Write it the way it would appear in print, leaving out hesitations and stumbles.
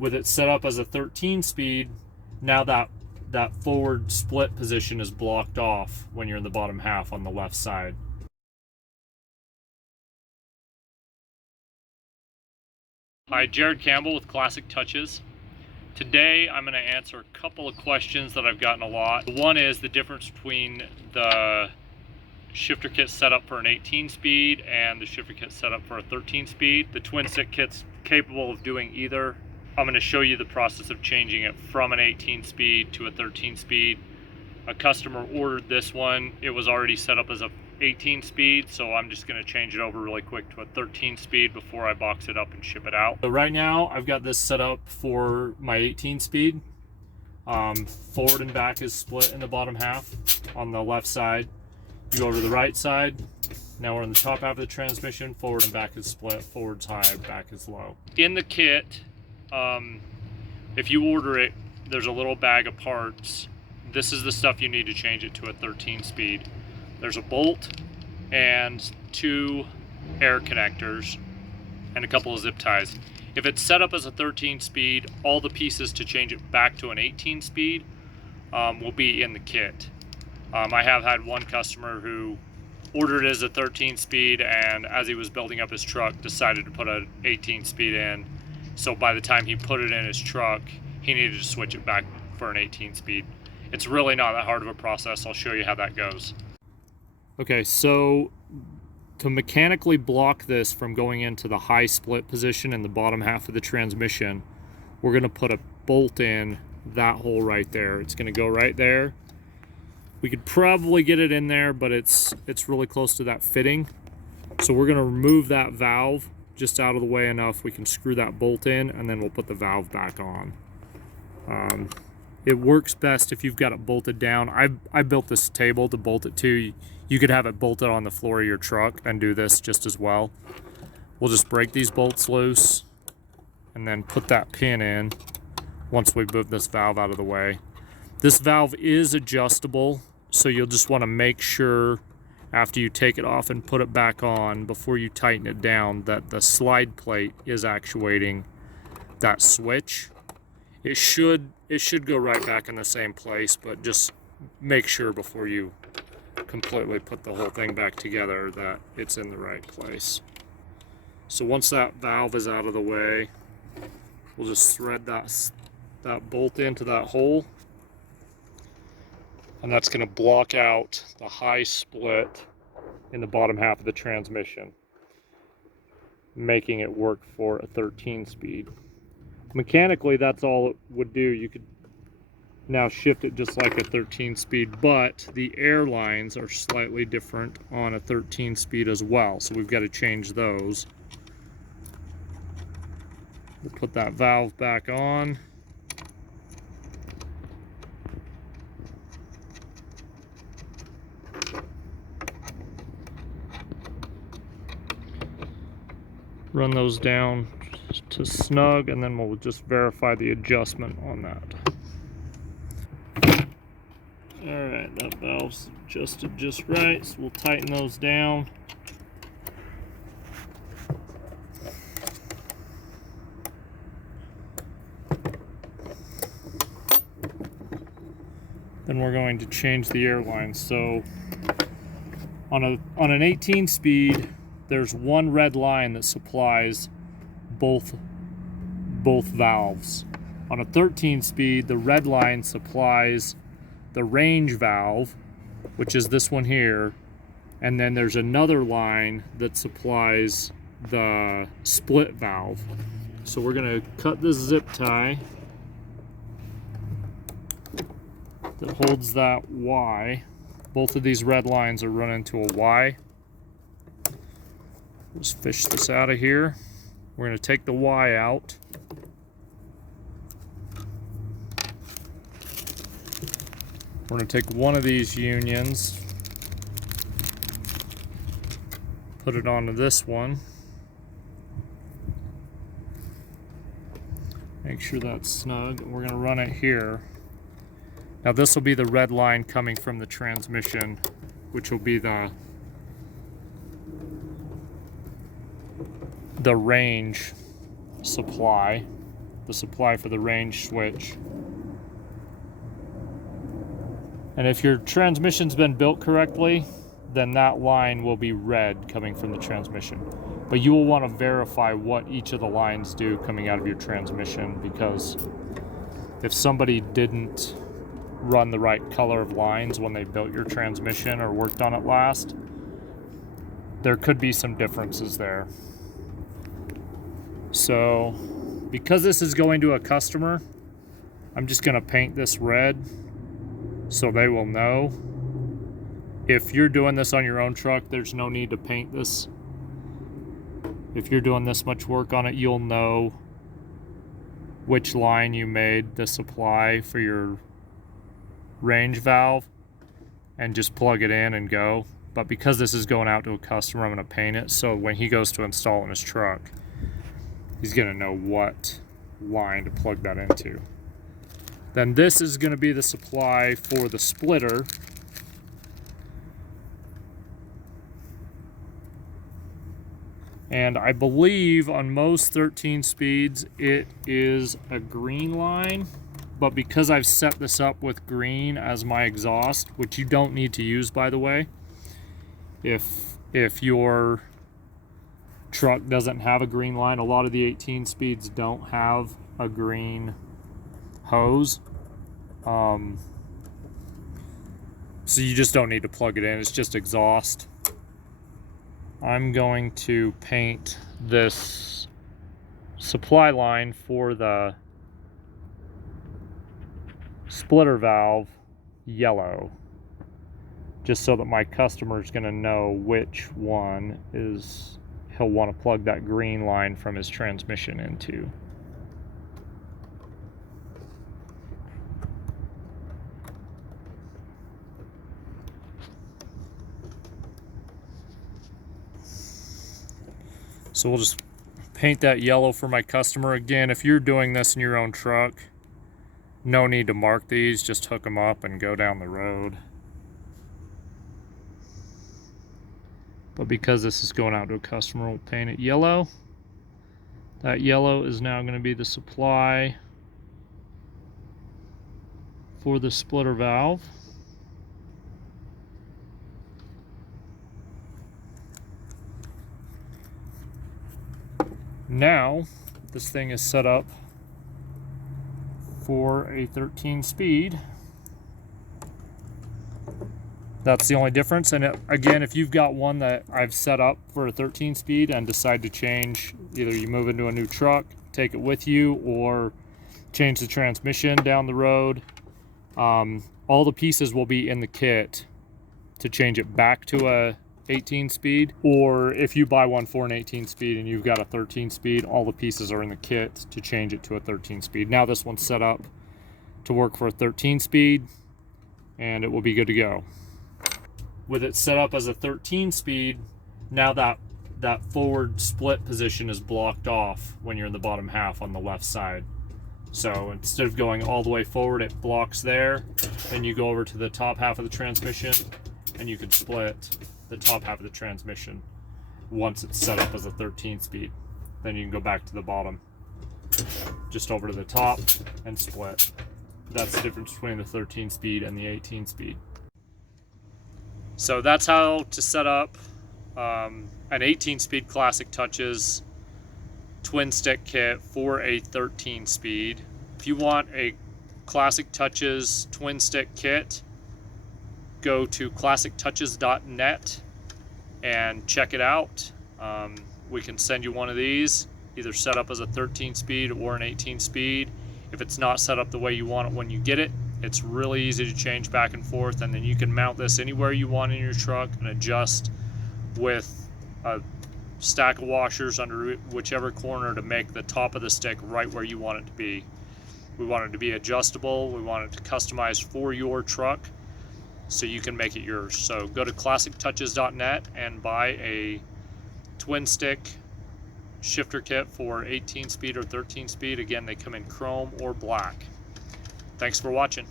With it set up as a 13 speed, now that forward split position is blocked off when you're in the bottom half on the left side. Hi, Jared Campbell with Classic Touches. Today I'm going to answer a couple of questions that I've gotten a lot. One is the difference between the shifter kit set up for an 18 speed and the shifter kit set up for a 13 speed. The twin stick kit's capable of doing either. I'm going to show you the process of changing it from an 18 speed to a 13 speed. A customer ordered this one. It was already set up as a 18 speed, so I'm just going to change it over really quick to a 13 speed before I box it up and ship it out. So right now I've got this set up for my 18 speed. Forward and back is split in the bottom half on the left side. You go over to the right side. Now we're in the top half of the transmission. Forward and back is split. Forward's high, back is low. In the kit, if you order it, there's a little bag of parts. This is the stuff you need to change it to a 13 speed. There's a bolt and 2 air connectors and a couple of zip ties. If it's set up as a 13 speed, all the pieces to change it back to an 18 speed will be in the kit. I have had one customer who ordered it as a 13 speed, and as he was building up his truck, decided to put an 18 speed in. So by the time he put it in his truck, he needed to switch it back for an 18 speed. It's really not that hard of a process. I'll show you how that goes. Okay, so to mechanically block this from going into the high split position in the bottom half of the transmission, we're going to put a bolt in that hole right there. It's going to go right there. We could probably get it in there, but it's really close to that fitting. So we're going to remove that valve just out of the way enough. We can screw that bolt in, and then we'll put the valve back on. It works best if you've got it bolted down. I built this table to bolt it to. You could have it bolted on the floor of your truck and do this just as well. We'll just break these bolts loose and then put that pin in once we move this valve out of the way. This valve is adjustable, so you'll just want to make sure after you take it off and put it back on, before you tighten it down, that the slide plate is actuating that switch. It should go right back in the same place, but just make sure before you completely put the whole thing back together that it's in the right place. So once that valve is out of the way, we'll just thread that bolt into that hole, and that's going to block out the high split in the bottom half of the transmission, making it work for a 13 speed. Mechanically, that's all it would do. You could now shift it just like a 13 speed, but the air lines are slightly different on a 13 speed as well, so we've got to change those. We'll put that valve back on. Run those down to snug, and then we'll just verify the adjustment on that. Alright, that valve's adjusted just right, so we'll tighten those down. Then we're going to change the air line. So on an 18 speed, there's one red line that supplies both valves. On a 13 speed, the red line supplies the range valve, which is this one here, and then there's another line that supplies the split valve. So we're going to cut this zip tie that holds that Y. Both of these red lines are run into a Y. Just fish this out of here. We're going to take the Y out. We're going to take one of these unions, put it onto this one. Make sure that's snug. We're going to run it here. Now this will be the red line coming from the transmission, which will be the range supply. the supply for the range switch. And if your transmission's been built correctly, then that line will be red coming from the transmission. But you will want to verify what each of the lines do coming out of your transmission, because if somebody didn't run the right color of lines when they built your transmission or worked on it last, there could be some differences there. So because this is going to a customer, I'm just going to paint this red so they will know. If you're doing this on your own truck, there's no need to paint this. If you're doing this much work on it, you'll know which line you made the supply for your range valve and just plug it in and go. But because this is going out to a customer, I'm going to paint it so when he goes to install it in his truck, he's going to know what line to plug that into. Then this is going to be the supply for the splitter. And I believe on most 13 speeds it is a green line, but because I've set this up with green as my exhaust, which you don't need to use, by the way, if your truck doesn't have a green line, a lot of the 18 speeds don't have a green hose, so you just don't need to plug it in. It's just exhaust. I'm going to paint this supply line for the splitter valve yellow, just so that my customer is going to know which one is he'll want to plug that green line from his transmission into. So we'll just paint that yellow for my customer. Again, if you're doing this in your own truck, no need to mark these, just hook them up and go down the road. But because this is going out to a customer, we'll paint it yellow. That yellow is now going to be the supply for the splitter valve. Now, this thing is set up for a 13 speed. That's the only difference. And again, if you've got one that I've set up for a 13 speed and decide to change, either you move into a new truck, take it with you, or change the transmission down the road, all the pieces will be in the kit to change it back to a 18 speed. Or if you buy one for an 18 speed and you've got a 13 speed, all the pieces are in the kit to change it to a 13 speed. Now this one's set up to work for a 13 speed and it will be good to go. With it set up as a 13 speed, now that forward split position is blocked off when you're in the bottom half on the left side. So instead of going all the way forward, it blocks there. Then you go over to the top half of the transmission and you can split the top half of the transmission once it's set up as a 13 speed. Then you can go back to the bottom, just over to the top and split. That's the difference between the 13 speed and the 18 speed. So that's how to set up an 18 speed Classic Touches twin stick kit for a 13 speed. If you want a Classic Touches twin stick kit, go to classictouches.net and check it out. We can send you one of these, either set up as a 13 speed or an 18 speed. If it's not set up the way you want it when you get it, it's really easy to change back and forth, and then you can mount this anywhere you want in your truck and adjust with a stack of washers under whichever corner to make the top of the stick right where you want it to be. We want it to be adjustable. We want it to customize for your truck so you can make it yours. So go to classictouches.net and buy a twin stick shifter kit for 18 speed or 13 speed. Again, they come in chrome or black. Thanks for watching.